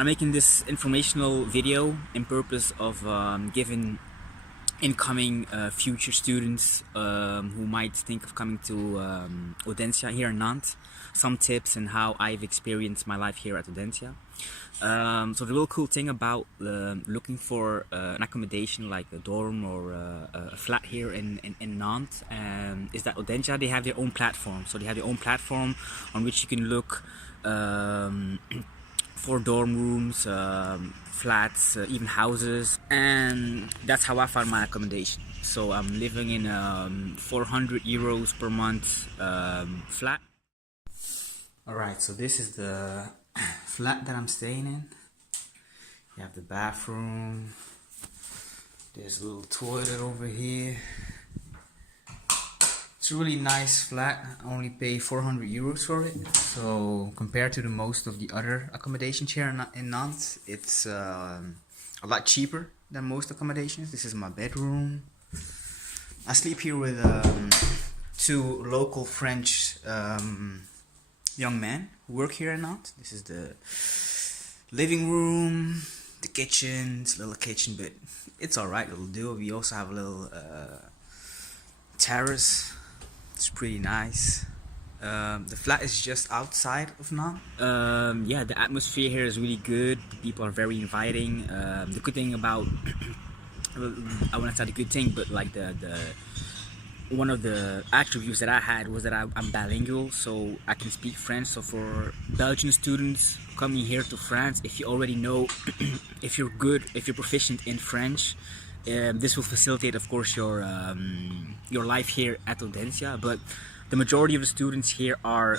I'm making this informational video in purpose of giving incoming future students who might think of coming to Audencia here in Nantes some tips and how I've experienced my life here at Audencia. So the real cool thing about looking for an accommodation like a dorm or a flat here in Nantes is that Audencia, they have their own platform. So they have their own platform on which you can look for dorm rooms, flats, even houses, and that's how I found my accommodation. So I'm living in a 400 euros per month flat. Alright, so this is the flat that I'm staying in. You have the bathroom, there's a little toilet over here. It's a really nice flat. I only pay 400 euros for it. So compared to the most of the other accommodations here in Nantes, it's a lot cheaper than most accommodations. This is my bedroom. I sleep here with two local French young men who work here in Nantes. This is the living room, the kitchen. It's a little kitchen, but it's alright, it'll do. We also have a little terrace. It's pretty nice. The flat is just outside of Nantes. Yeah, the atmosphere here is really good. The people are very inviting. The good thing about I wouldn't say the good thing, but like the one of the attributes that I had was that I'm bilingual, so I can speak French. So for Belgian students coming here to France, if you already know, if you're proficient in French, this will facilitate, of course, your life here at Audencia. But the majority of the students here are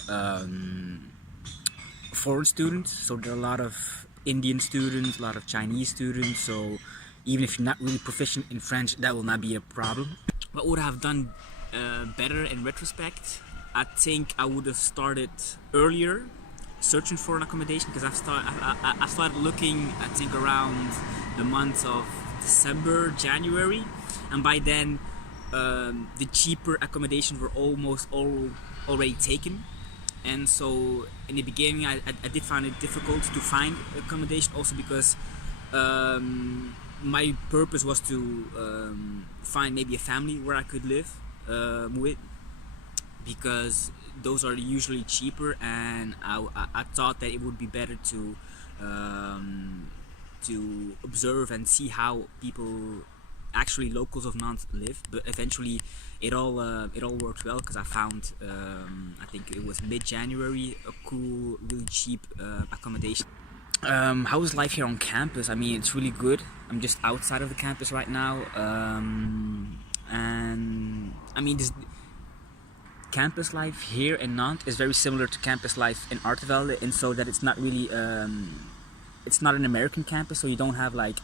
foreign students, so there are a lot of Indian students, a lot of Chinese students. So even if you're not really proficient in French, that will not be a problem. What would I have done better in retrospect? I think I would have started earlier searching for an accommodation, because I started looking, I think, around the month of December, January, and by then the cheaper accommodations were almost all already taken. And so in the beginning I did find it difficult to find accommodation, also because my purpose was to find maybe a family where I could live with, because those are usually cheaper, and I thought that it would be better to observe and see how people, actually locals of Nantes, live. But eventually it all worked well, because I found I think it was mid-January a cool, really cheap accommodation. How is life here on campus? I mean, it's really good. I'm just outside of the campus right now, and I mean, this campus life here in Nantes is very similar to campus life in Artevelde, and so that it's not really it's not an American campus, so you don't have like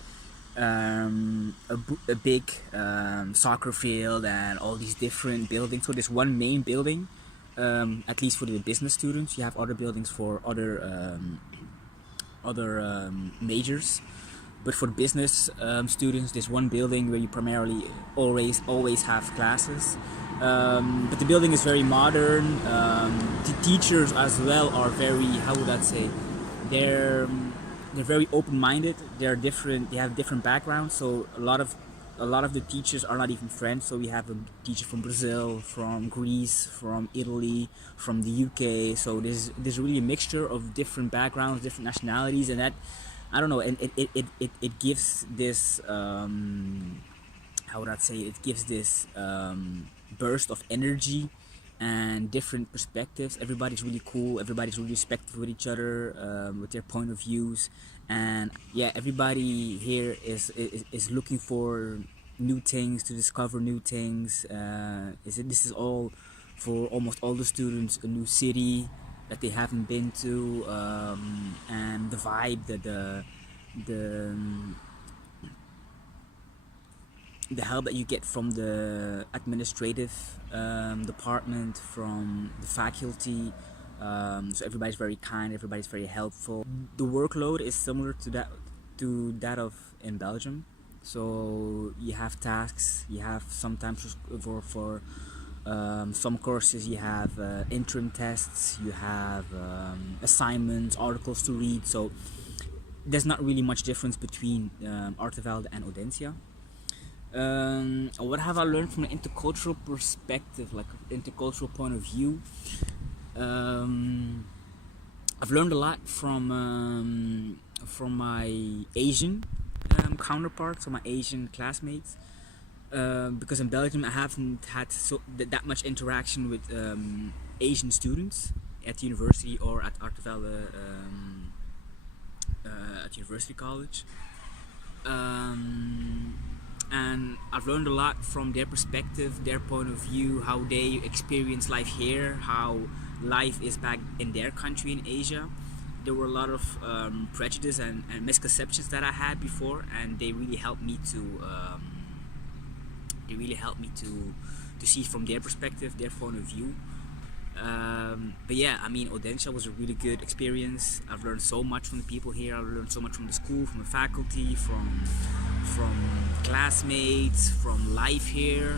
a big soccer field and all these different buildings. So there's one main building, at least for the business students. You have other buildings for other majors, but for business students, there's one building where you primarily always have classes. But the building is very modern. The teachers as well are very, how would I say, they're very open-minded. They're different. They have different backgrounds. So a lot of the teachers are not even French. So we have a teacher from Brazil, from Greece, from Italy, from the UK. So there's really a mixture of different backgrounds, different nationalities, and that, I don't know. And it gives this how would I say? It gives this burst of energy and different perspectives. Everybody's really cool. Everybody's really respectful with each other, with their point of views, and yeah, everybody here is looking for new things, to discover new things. This is all for almost all the students, a new city that they haven't been to, and the vibe, the help that you get from the administrative department, from the faculty. So everybody's very kind, everybody's very helpful. The workload is similar to that of in Belgium. So you have tasks, you have sometimes for some courses you have interim tests, you have assignments, articles to read. So there's not really much difference between Artevelde and Audencia. What have I learned from an intercultural perspective, like an intercultural point of view? I've learned a lot from my Asian counterparts or my Asian classmates. Because in Belgium I haven't had that much interaction with Asian students at university or at Artevelde at University College. And I've learned a lot from their perspective, their point of view, how they experience life here, how life is back in their country in Asia. There were a lot of prejudice and misconceptions that I had before, and they really helped me to see from their perspective, their point of view. But yeah, I mean, Audencia was a really good experience. I've learned so much from the people here. I've learned so much from the school, from the faculty, from classmates, from life here.